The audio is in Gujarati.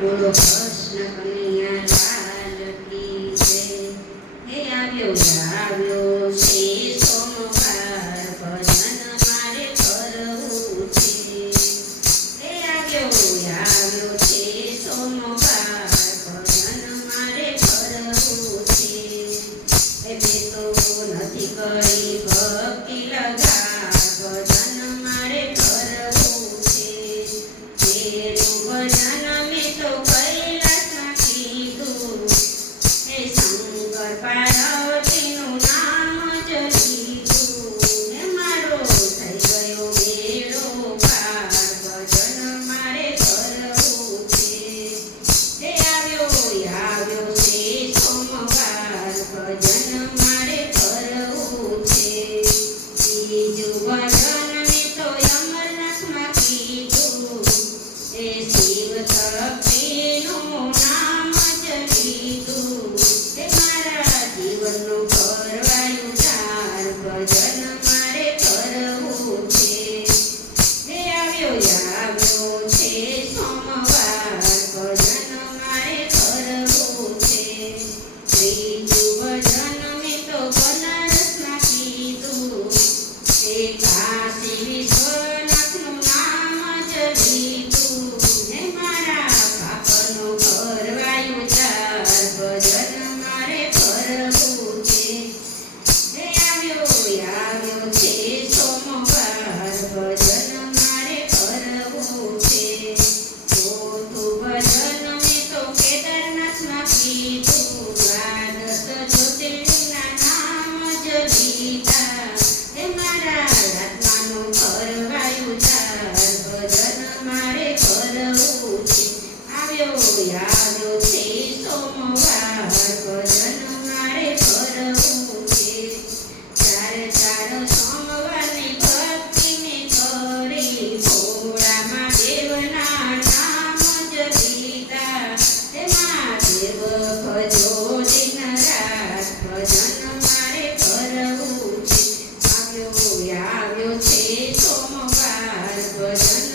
બોલો કૃષ્ણ કનૈયા લાલ કી જય। હે આવ્યો છે સોમવાર, ભજન મારે કરવું છે। હે આવ્યો છે સોમવાર, ભજન મારે કરવું છે। મેં તો નથી કરી ભક્તિ લગા, ભજન મારે કરવું છે। તેરું ભજન મેં તો કૈલાસમાં કીધું, હે શંકર પાર્વતીનું નામ જ લીધું। હે મારો થઈ ગયો બેડો પાર, ભજન મારે કરવું છે। હે આવ્યો છે સોમવાર, ભજન મારે કરવું છે। બીજું ભજન મેં તો અમરનાથમાં કીધું, હે શિવ શક્તિનું નામ જ લીધું। હે મારા જીવનનું કરવાયું ચાર, ભજન મારે કરવું છે। હે આવ્યો છે સોમવાર, ભજન મારે કરવું છે। ત્રીજું ભજન મેં તો બનારસમાં કીધું, હે કાશી વિશ્વનાથનું નામ જ લીધું। હે મારા પાપનું કરવાયું ચાર, ભજન મારે કરવું છે। હે આવ્યો છે સોમવાર, ભજન મારે કરવું છે। ચોથું ભજન મેં તો કેદારનાથમાં કીધું, દ્વાદશ જ્યોતિર્લિંગના નામ જ લીધા। હે મારા આત્માનું કરવાયું ચાર, ભજન મારે કરવું છે। આવ્યો છે સોમવાર, ભજન મારે કરવું છે। ચાર સોમવારની ભક્તિ મેં કરી, ભોળા મહાદેવના નામ જ લીધા। હે મહાદેવ ભજો દિન રાત, ભજન મારે કરવું છે। આવ્યો છે સોમવાર, ભજન